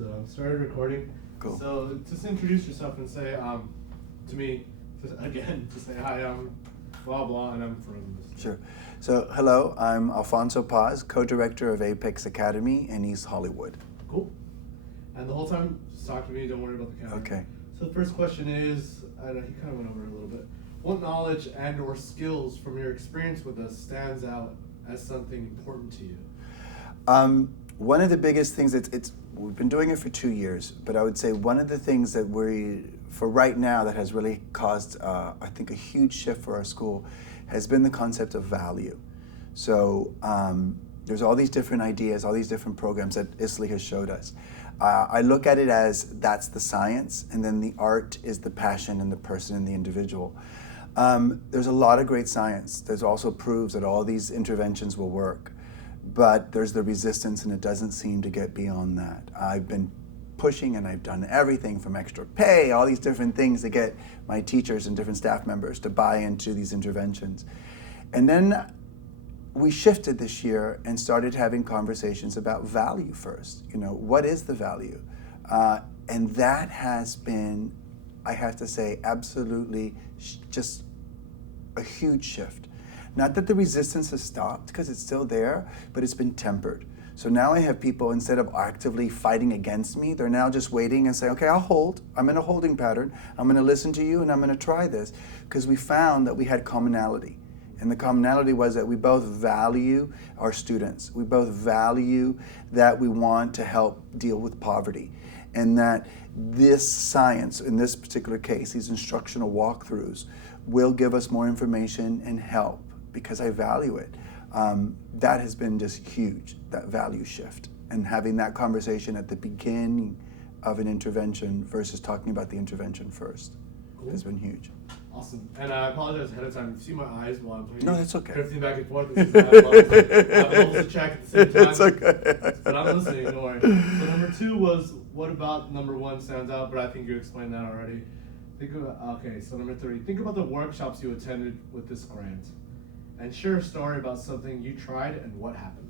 So I've started recording. Cool. So just introduce yourself and say to me, to say hi, I'm blah blah, and I'm from this. Sure. So hello, I'm Alfonso Paz, co-director of Apex Academy in East Hollywood. Cool. And the whole time, just talk to me. Don't worry about the camera. Okay. So the first question is, I know he kind of went over it a little bit. What knowledge and/or skills from your experience with us stands out as something important to you? One of the biggest things we've been doing it for 2 years, but I would say one of the things that for right now that has really caused, I think, a huge shift for our school has been the concept of value. So there's all these different ideas, all these different programs that Isley has showed us. I look at it as that's the science, and then the art is the passion and the person and the individual. There's a lot of great science. There's also proves that all these interventions will work. But there's the resistance, and it doesn't seem to get beyond that. I've been pushing, and I've done everything from extra pay, all these different things to get my teachers and different staff members to buy into these interventions. And then we shifted this year and started having conversations about value first. You know, what is the value? And that has been, I have to say, absolutely just a huge shift. Not that the resistance has stopped, because it's still there, but it's been tempered. So now I have people, instead of actively fighting against me, they're now just waiting and say, okay, I'll hold. I'm in a holding pattern. I'm going to listen to you, and I'm going to try this. Because we found that we had commonality. And the commonality was that we both value our students. We both value that we want to help deal with poverty. And that this science, in this particular case, these instructional walkthroughs, will give us more information and help, because I value it. That has been just huge, that value shift. And having that conversation at the beginning of an intervention versus talking about the intervention first has been huge. Awesome. And I apologize ahead of time. You see my eyes while I'm playing. No, that's okay. Drifting back and forth. This is levels to check at the same time. It's okay. But I'm listening, don't worry. So number 2 was, what about number 1 stands out? But I think you explained that already. Okay, so number 3. Think about the workshops you attended with this grant. And share a story about something you tried and what happened.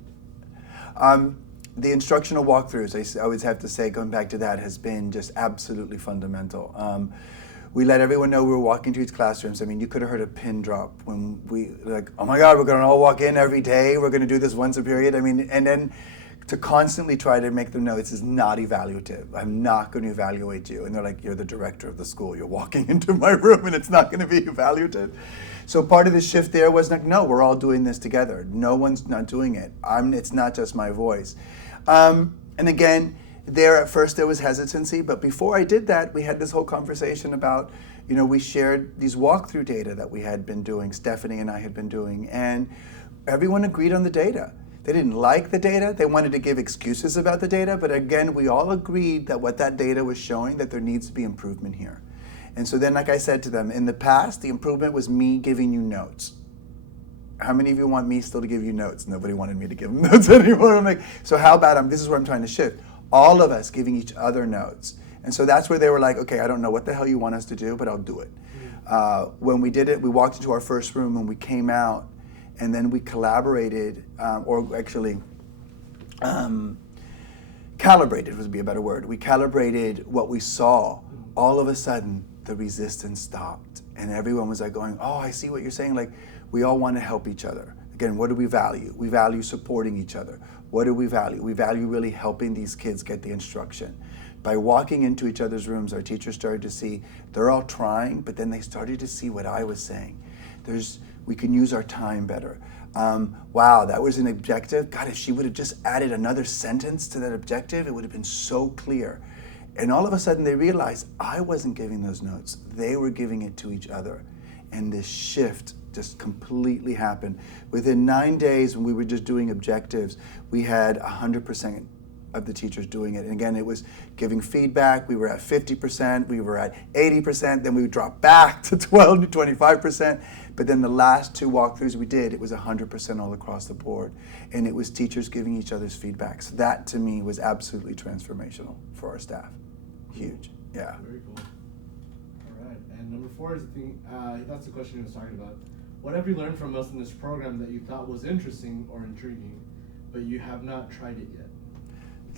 The instructional walkthroughs, I always have to say, going back to that, has been just absolutely fundamental. We let everyone know we were walking to each classrooms. I mean, you could have heard a pin drop when we, like, oh my God, we're gonna all walk in every day. We're gonna do this once a period. I mean, and then to constantly try to make them know this is not evaluative. I'm not going to evaluate you. And they're like, you're the director of the school. You're walking into my room and it's not going to be evaluative. So part of the shift there was like, no, we're all doing this together. No one's not doing it. It's not just my voice. And again, at first there was hesitancy, but before I did that, we had this whole conversation about, we shared these walkthrough data that we had been doing, Stephanie and I had been doing, and everyone agreed on the data. They didn't like the data. They wanted to give excuses about the data. But again, we all agreed that what that data was showing, that there needs to be improvement here. And so then, like I said to them, in the past, the improvement was me giving you notes. How many of you want me still to give you notes? Nobody wanted me to give them notes anymore. I'm like, so how about this is where I'm trying to shift. All of us giving each other notes. And so that's where they were like, okay, I don't know what the hell you want us to do, but I'll do it. When we did it, we walked into our first room and we came out. And then we collaborated, calibrated would be a better word. We calibrated what we saw. All of a sudden, the resistance stopped. And everyone was like going, oh, I see what you're saying. Like, we all want to help each other. Again, what do we value? We value supporting each other. What do we value? We value really helping these kids get the instruction. By walking into each other's rooms, our teachers started to see, they're all trying, but then they started to see what I was saying. We can use our time better. Wow, that was an objective. God, if she would have just added another sentence to that objective, it would have been so clear. And all of a sudden they realized I wasn't giving those notes. They were giving it to each other. And this shift just completely happened. Within 9 days, when we were just doing objectives, we had 100% of the teachers doing it. And again, it was giving feedback. We were at 50%, we were at 80%, then we would drop back to 12 to 25%. But then the last 2 walkthroughs we did, it was 100% all across the board. And it was teachers giving each other's feedback. So that, to me, was absolutely transformational for our staff. Huge, yeah. Very cool. All right, and number 4 is the thing, that's the question he was talking about. What have you learned from us in this program that you thought was interesting or intriguing, but you have not tried it yet?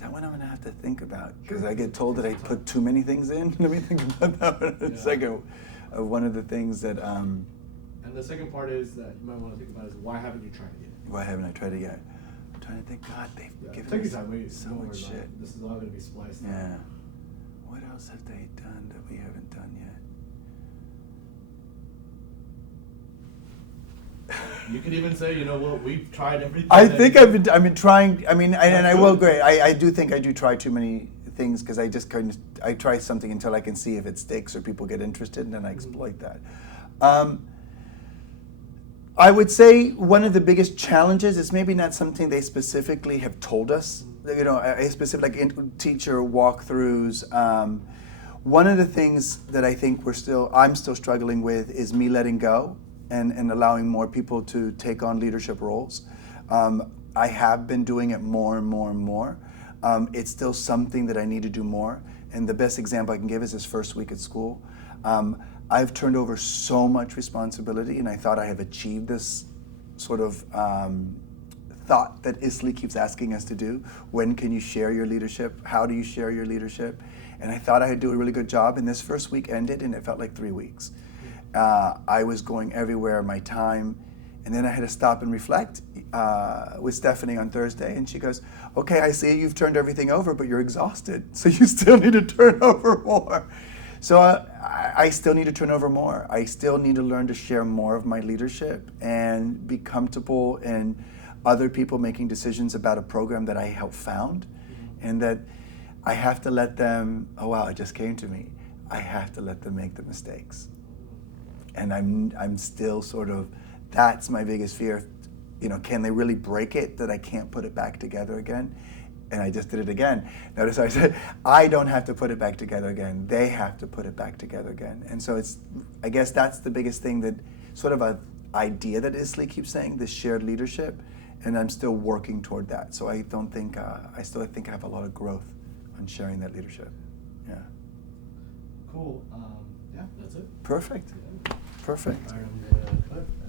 That one I'm gonna have to think about because I get told that I put too many things in. Let me think about that one in a second. One of the things that. And the second part is that you might want to think about is why haven't you tried it yet? Why haven't I tried it yet? I'm trying to think. God, they've given Take us your time. so much shit. This is all going to be spliced. Yeah. What else have they done that we haven't done yet? You could even say, you know what, we've tried everything. I think I've been trying. I mean, and I will agree. I do think I do try too many things because I just I try something until I can see if it sticks or people get interested, and then I exploit that. I would say one of the biggest challenges is maybe not something they specifically have told us. You know, a specific like teacher walkthroughs. One of the things that I think I'm still struggling with is me letting go and allowing more people to take on leadership roles. I have been doing it more and more and more. It's still something that I need to do more. And the best example I can give is this first week at school. I've turned over so much responsibility, and I thought I have achieved this sort of thought that ISLE keeps asking us to do. When can you share your leadership? How do you share your leadership? And I thought I had do a really good job, and this first week ended, and it felt like 3 weeks. I was going everywhere, my time, and then I had to stop and reflect with Stephanie on Thursday, and she goes, okay, I see you've turned everything over, but you're exhausted, so you still need to turn over more. So I still need to turn over more. I still need to learn to share more of my leadership and be comfortable in other people making decisions about a program that I helped found, and that I have to let them, oh wow, it just came to me. I have to let them make the mistakes. And I'm still sort of, that's my biggest fear. You know, can they really break it that I can't put it back together again? And I just did it again. Notice I said, I don't have to put it back together again. They have to put it back together again. And so I guess that's the biggest thing, that sort of an idea that ISLE keeps saying, this shared leadership, and I'm still working toward that. So I don't think, I still think I have a lot of growth on sharing that leadership. Yeah. Cool. Yeah, that's it. Perfect. Yeah. Perfect. All right, I'm gonna cut.